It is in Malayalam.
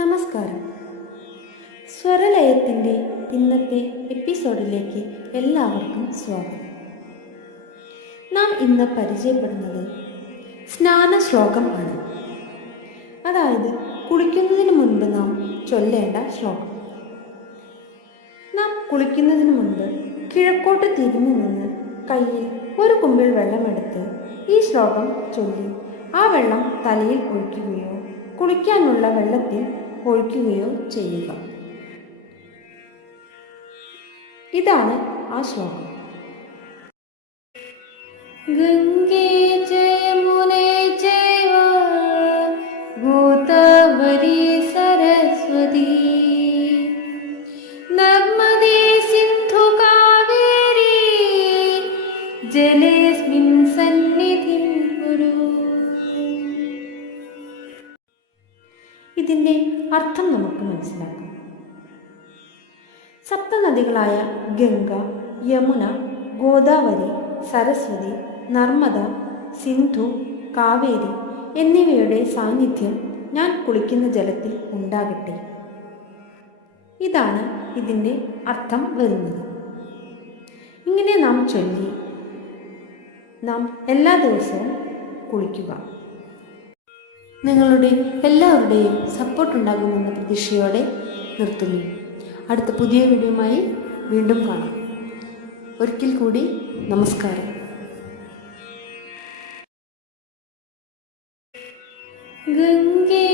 നമസ്കാരം. സ്വരലയത്തിൻ്റെ ഇന്നത്തെ എപ്പിസോഡിലേക്ക് എല്ലാവർക്കും സ്വാഗതം. നാം ഇന്ന് പരിചയപ്പെടുന്നത് സ്നാന ശ്ലോകം ആണ്. അതായത് കുളിക്കുന്നതിന് മുൻപ് നാം ചൊല്ലേണ്ട ശ്ലോകം. നാം കുളിക്കുന്നതിന് മുൻപ് കിഴക്കോട്ട് തിരിഞ്ഞു നിന്ന് കയ്യിൽ ഒരു കുമ്പിൾ വെള്ളമെടുത്ത് ഈ ശ്ലോകം ചൊല്ലി ആ വെള്ളം തലയിൽ ഒഴിക്കുകയോ കുളിക്കാനുള്ള വെള്ളത്തിൽ ഒഴിക്കുകയോ ചെയ്യുക. ഇതാണ് ആ ശ്ലോകം. ഗംഗേ ജയമുനേ ചൈവ ഗോദാവരി സരസ്വതി നർമദേ സിന്ധു കാവേരി ജലേസ്മിൻ സന്നിധിം കുരു. ഇതിൻ്റെ അർത്ഥം നമുക്ക് മനസ്സിലാക്കാം. സപ്തനദികളായ ഗംഗ, യമുന, ഗോദാവരി, സരസ്വതി, നർമ്മദ, സിന്ധു, കാവേരി എന്നിവയുടെ സാന്നിധ്യം ഞാൻ കുളിക്കുന്ന ജലത്തിൽ ഉണ്ടാകട്ടെ. ഇതാണ് ഇതിൻ്റെ അർത്ഥം വരുന്നത്. ഇങ്ങനെ നാം ചൊല്ലി നാം എല്ലാ ദിവസവും കുളിക്കുക. നിങ്ങളുടെ എല്ലാവരുടെയും സപ്പോർട്ട് ഉണ്ടാകുമെന്ന പ്രതീക്ഷയോടെ നിർത്തുന്നു. അടുത്ത പുതിയ വീഡിയോയുമായി വീണ്ടും കാണാം. ഒരിക്കൽ കൂടി നമസ്കാരം. ഗംഗേ